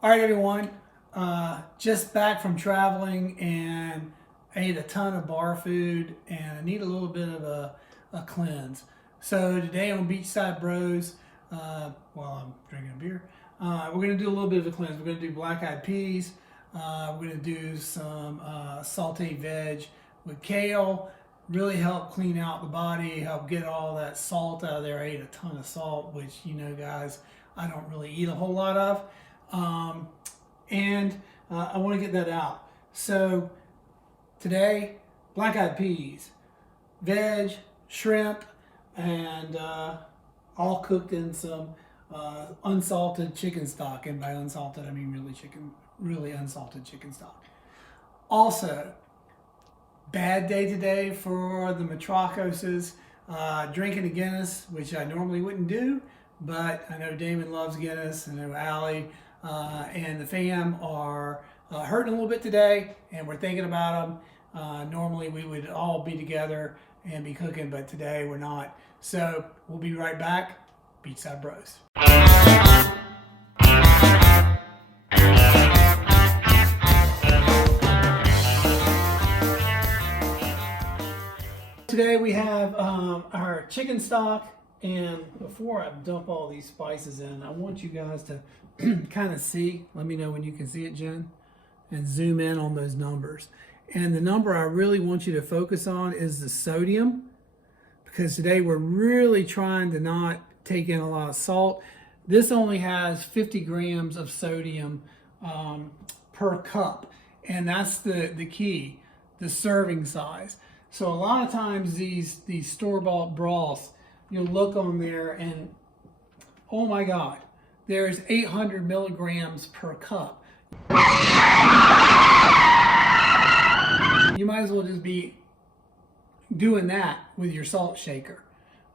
All right, everyone. Just back from traveling and ate a ton of bar food, and I need a little bit of a cleanse. So today on Beachside Bros, while I'm drinking a beer, we're gonna do a little bit of a cleanse. We're gonna do black-eyed peas. We're gonna do some sauteed veg with kale. Really help clean out the body, help get all that salt out of there. I ate a ton of salt, which guys, I don't really eat a whole lot of. And I want to get that out. So today, black-eyed peas, veg, shrimp, and all cooked in some unsalted chicken stock. And by unsalted, I mean really unsalted chicken stock. Also, bad day today for the Metrocoses. Drinking a Guinness, which I normally wouldn't do, but I know Damon loves Guinness. I know Allie and the fam are hurting a little bit today, and we're thinking about them. Normally we would all be together and be cooking, but today we're not. So we'll be right back. Beachside Bros. Today we have our chicken stock, and before I dump all these spices in, I want you guys to kind of see. Let me know when you can see it, Jen, and zoom in on those numbers. And the number I really want you to focus on is the sodium, because today we're really trying to not take in a lot of salt. This only has 50 grams of sodium per cup, and that's the key, the serving size. So a lot of times these store-bought broths, you'll look on there and, oh my God, there's 800 milligrams per cup. You might as well just be doing that with your salt shaker,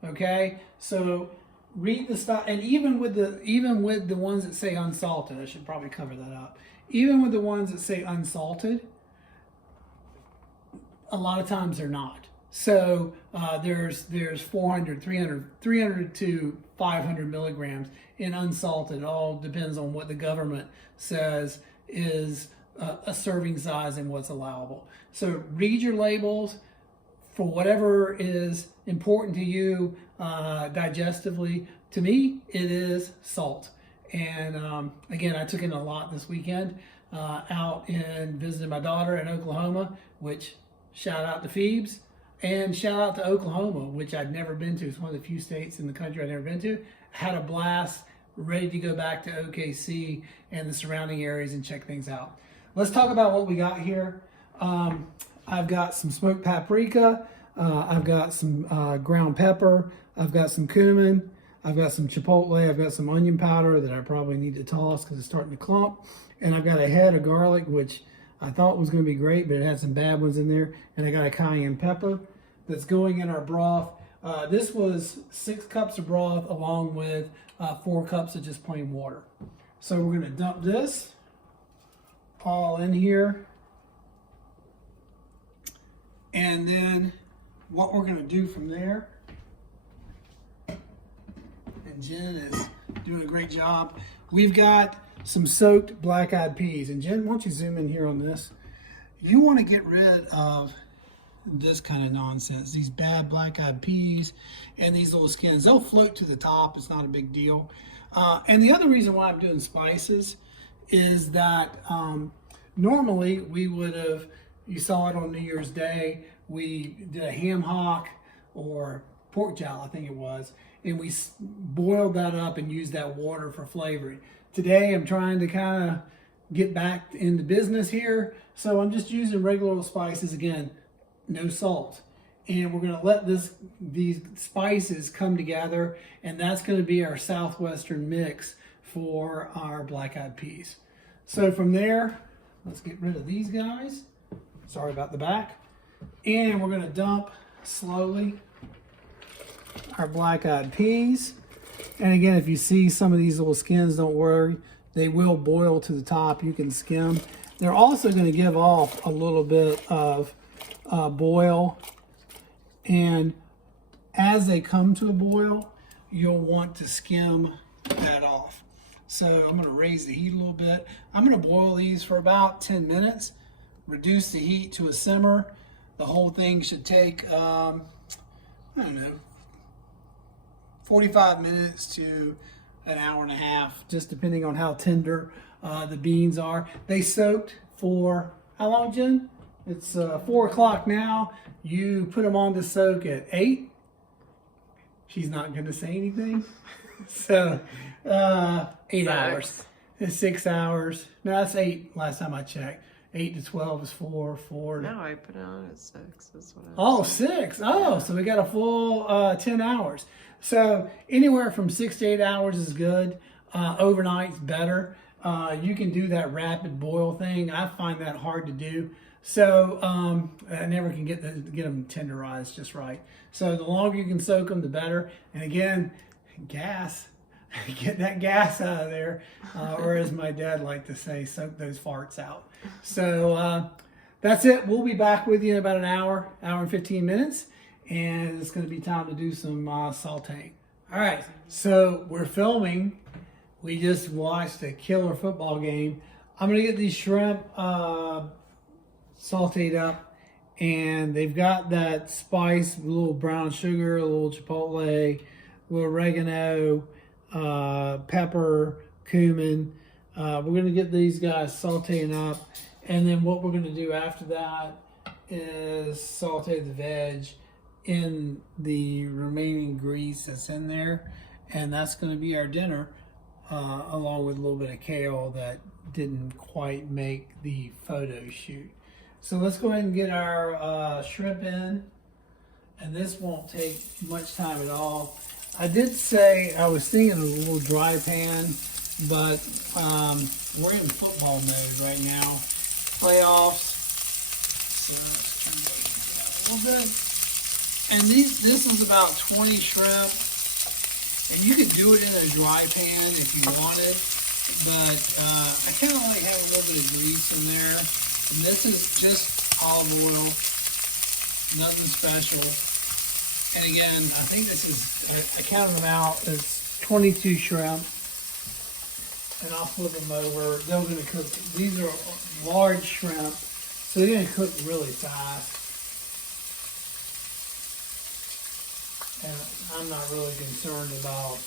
okay? So read the stuff, and even with the ones that say unsalted, I should probably cover that up. Even with the ones that say unsalted, a lot of times they're not. So there's 400, 300 to 500 milligrams in unsalted. It all depends on what the government says is a serving size and what's allowable. So read your labels for whatever is important to you digestively. To me, it is salt. And again, I took in a lot this weekend out and visited my daughter in Oklahoma, which shout out to Phoebes, and shout out to Oklahoma, which I'd never been to. It's one of the few states in the country I've never been to. Had a blast, ready to go back to OKC and the surrounding areas and check things out. Let's talk about what we got here. I've got some smoked paprika. I've got some ground pepper. I've got some cumin. I've got some chipotle. I've got some onion powder that I probably need to toss because it's starting to clump. And I've got a head of garlic, which I thought was going to be great, but it had some bad ones in there. And I got a cayenne pepper that's going in our broth. This was 6 cups of broth along with 4 cups of just plain water. So we're going to dump this all in here. And then what we're going to do from there, and Jen is doing a great job, we've got some soaked black-eyed peas. And Jen, why don't you zoom in here on this? You want to get rid of this kind of nonsense, these bad black-eyed peas and these little skins. They'll float to the top. It's not a big deal. And the other reason why I'm doing spices is that normally we would have, you saw it on New Year's Day, we did a ham hock or pork jowl, I think it was, and we boiled that up and used that water for flavoring. Today I'm trying to kind of get back into business here, so I'm just using regular spices again, no salt. And we're going to let these spices come together, and that's going to be our southwestern mix for our black-eyed peas. So from there, let's get rid of these guys. Sorry about the back. And we're going to dump slowly our black-eyed peas. And again, if you see some of these little skins, don't worry. They will boil to the top. You can skim. They're also going to give off a little bit of boil. And as they come to a boil, you'll want to skim that off. So I'm gonna raise the heat a little bit. I'm gonna boil these for about 10 minutes, reduce the heat to a simmer. The whole thing should take, I don't know, 45 minutes to an hour and a half, just depending on how tender the beans are. They soaked for how long, Jen? It's 4 o'clock now. You put them on to soak at 8. She's not going to say anything. So 8 hours. It's 6 hours. No, that's 8 last time I checked. 8 to 12 is 4. 4 to... No, I put it on at 6. Is what I was 6. Oh, yeah. So we got a full 10 hours. So anywhere from 6 to 8 hours is good. Overnight's better. You can do that rapid boil thing. I find that hard to do. So I never can get them tenderized just right. So the longer you can soak them, the better. And again, gas. Get that gas out of there. Or as my dad liked to say, soak those farts out. So that's it. We'll be back with you in about an hour and 15 minutes. And it's going to be time to do some sauteing. All right, so we're filming. We just watched a killer football game. I'm going to get these shrimp sauteed up. And they've got that spice, a little brown sugar, a little chipotle, a little oregano, pepper, cumin. We're going to get these guys sauteing up. And then what we're going to do after that is saute the veg in the remaining grease that's in there. And that's going to be our dinner, along with a little bit of kale that didn't quite make the photo shoot. So let's go ahead and get our shrimp in. And this won't take much time at all. I did say I was thinking of a little dry pan, but we're in football mode right now. Playoffs. So let's turn it a little bit. And this was about 20 shrimp. And you could do it in a dry pan if you wanted. But I kind of like having a little bit of grease in there. And this is just olive oil. Nothing special. And again, I think this is, I counted them out, it's 22 shrimp. And I'll flip them over. They're going to cook, these are large shrimp, so they're going to cook really fast. And I'm not really concerned about,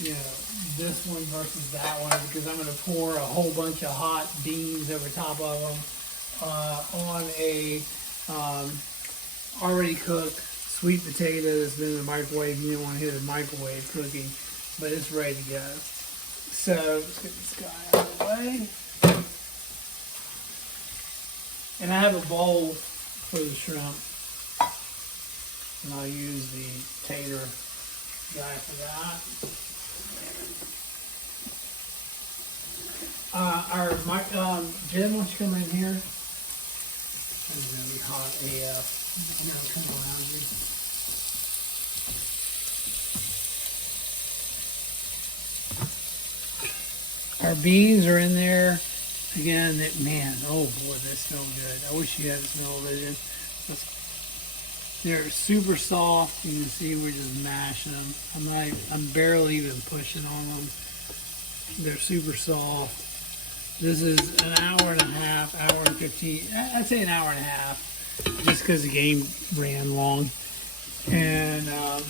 you know, this one versus that one, because I'm going to pour a whole bunch of hot beans over top of them on a already cooked sweet potato that's been in the microwave. You don't want to hit the microwave cooking, but it's ready to go. So let's get this guy out of the way. And I have a bowl for the shrimp, and I'll use the tater guy for that. Jen, why don't you come in here? It's gonna be hot AF. I'm gonna come around you. Our beans are in there. Again, man, oh boy, they smell good. I wish you had the smell of it. They're super soft. You can see we're just mashing them. I'm barely even pushing on them. They're super soft. This is an hour and a half, hour and 15. I'd say an hour and a half, just because the game ran long. And I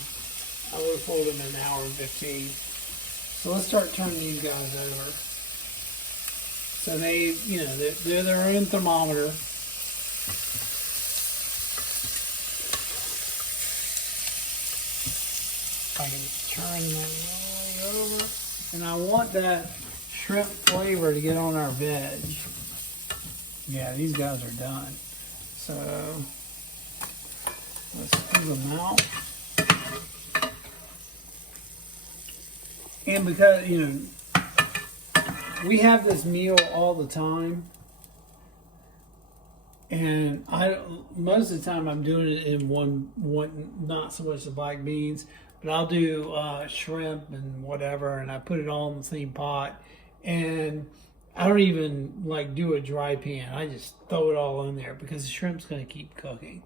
would have told them an hour and 15. So let's start turning these guys over. So they, you know, they're their own thermometer. I can turn that all over. And I want that shrimp flavor to get on our veg. Yeah, these guys are done. So let's move them out. And because, you know, we have this meal all the time, and most of the time I'm doing it in one, not so much the black beans, but I'll do shrimp and whatever, and I put it all in the same pot, and I don't even like do a dry pan. I just throw it all in there because the shrimp's going to keep cooking.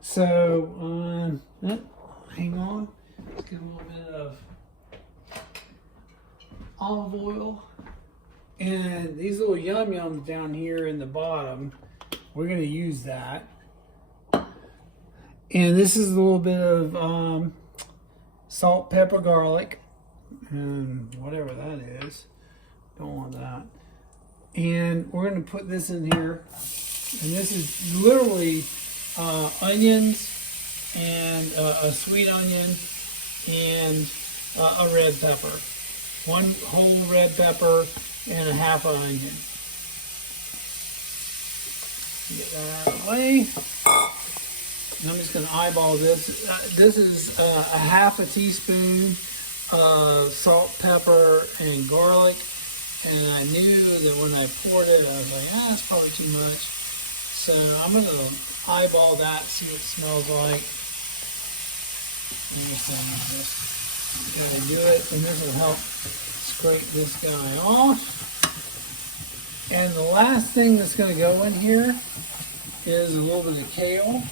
So hang on, let's get a little bit of olive oil. And these little yum yums down here in the bottom, we're going to use that. And this is a little bit of salt, pepper, garlic, and whatever that is. Don't want that. And we're going to put this in here. And this is literally onions and a sweet onion and a red pepper. One whole red pepper and a half an onion. Get that out of the way. And I'm just going to eyeball this. This is a half a teaspoon of salt, pepper, and garlic. And I knew that when I poured it, I was like, that's probably too much. So I'm going to eyeball that, see what it smells like. And just gotta do it, and this will help scrape this guy off. And the last thing that's going to go in here is a little bit of kale,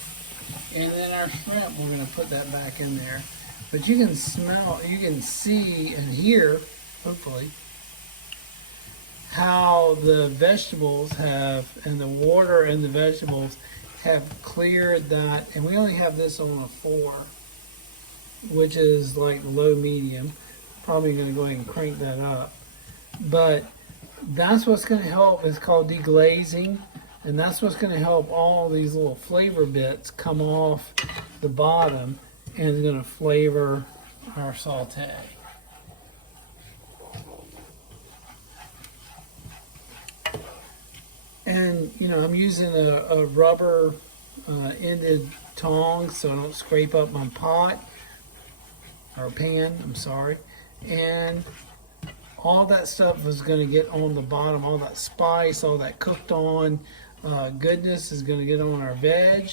and then our shrimp. We're going to put that back in there. But you can smell, you can see and hear, hopefully, how the vegetables have, and the water in the vegetables have cleared that. And we only have this on a 4, which is like low medium. Probably going to go ahead and crank that up. But that's what's going to help. It's called deglazing. And that's what's going to help all these little flavor bits come off the bottom, and it's going to flavor our saute. And, you know, I'm using a rubber ended tong so I don't scrape up my pot or pan, I'm sorry. And all that stuff is going to get on the bottom, all that spice, all that cooked on goodness is going to get on our veg.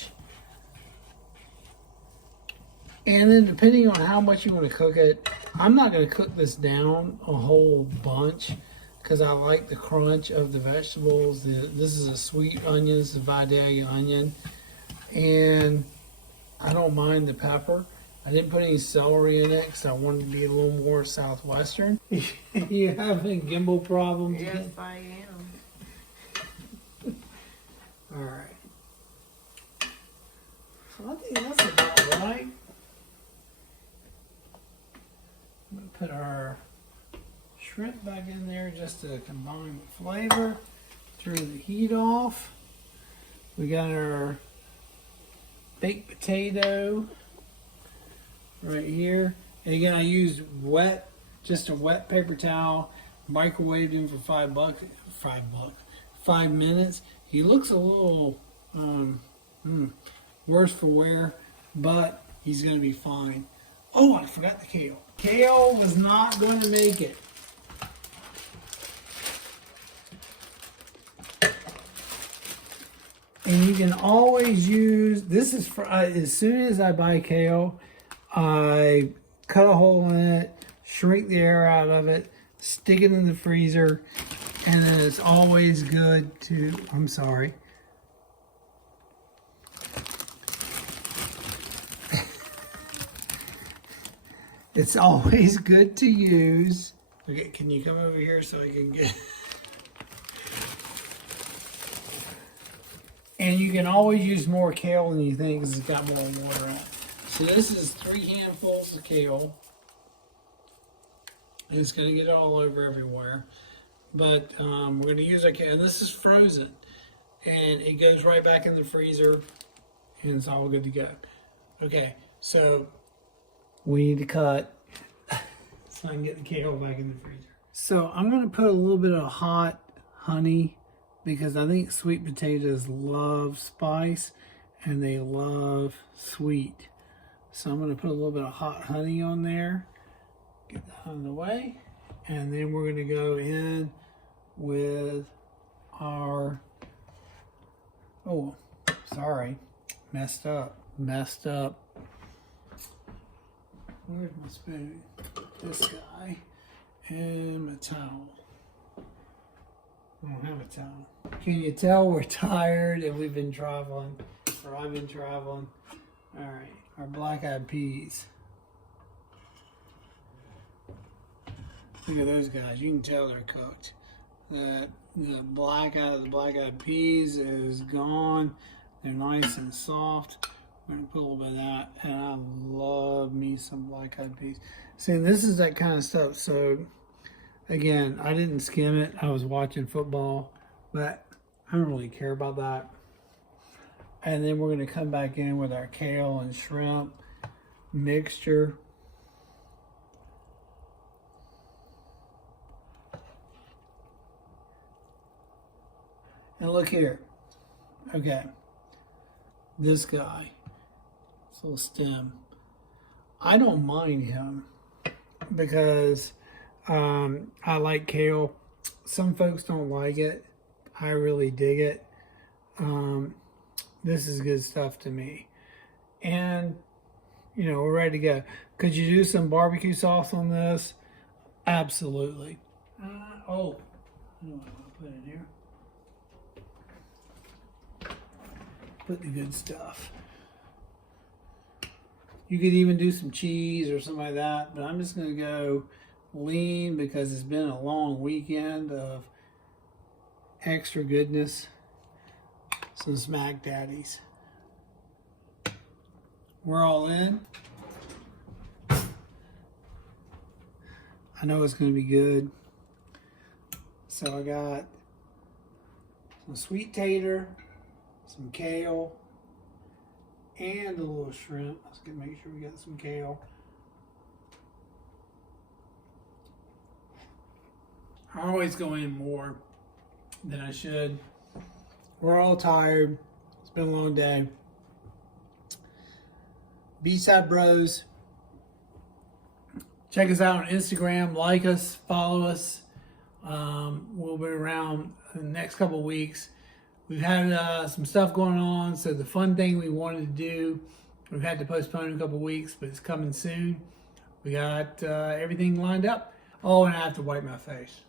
And then depending on how much you want to cook it, I'm not going to cook this down a whole bunch because I like the crunch of the vegetables. This is a sweet onion, this is a Vidalia onion. And I don't mind the pepper. I didn't put any celery in it because I wanted to be a little more southwestern. You having gimbal problems? Yes, again? I am. All right. So I think that's about right. I'm going to put our shrimp back in there just to combine the flavor. Turn the heat off. We got our baked potato right here. And again, I used just a wet paper towel, microwaved him for 5 minutes. He looks a little worse for wear, but he's going to be fine. Oh, I forgot the kale. Kale was not going to make it. And you can always use, this is for, as soon as I buy kale, I cut a hole in it, shrink the air out of it, stick it in the freezer, and then it's always good to, I'm sorry. It's always good to use. Okay, can you come over here so I can get... And you can always use more kale than you think because it's got more water on it. So this is 3 handfuls of kale. And it's going to get all over everywhere. But we're going to use our kale. And this is frozen. And it goes right back in the freezer. And it's all good to go. Okay, so we need to cut so I can get the kale back in the freezer. So I'm going to put a little bit of hot honey because I think sweet potatoes love spice and they love sweet. So I'm going to put a little bit of hot honey on there. Get that out of the way. And then we're going to go in with our, oh, sorry, messed up. Where's my spoon? This guy. And my towel. I don't have a towel. Can you tell we're tired and we've been traveling? Or I've been traveling. Alright, our black-eyed peas. Look at those guys. You can tell they're cooked. The black eyed peas is gone. They're nice and soft. We're gonna put a little bit of that, and I love me some black eyed peas. See, this is that kind of stuff. So again, I didn't skim it. I was watching football, but I don't really care about that. And then we're gonna come back in with our kale and shrimp mixture. And look here. Okay. This guy. This little stem. I don't mind him because I like kale. Some folks don't like it. I really dig it. This is good stuff to me. And, you know, we're ready to go. Could you do some barbecue sauce on this? Absolutely. I don't know what to put in here. Put the good stuff. You could even do some cheese or something like that, but I'm just going to go lean because it's been a long weekend of extra goodness. Some Smack Daddies. We're all in. I know it's going to be good. So I got some sweet tater, some kale, and a little shrimp. Let's make sure we got some kale. I always go in more than I should. We're all tired. It's been a long day. B-Side Bros. Check us out on Instagram. Like us. Follow us. We'll be around in the next couple of weeks. We've had some stuff going on, so the fun thing we wanted to do, we've had to postpone a couple of weeks, but it's coming soon. We got everything lined up. Oh, and I have to wipe my face.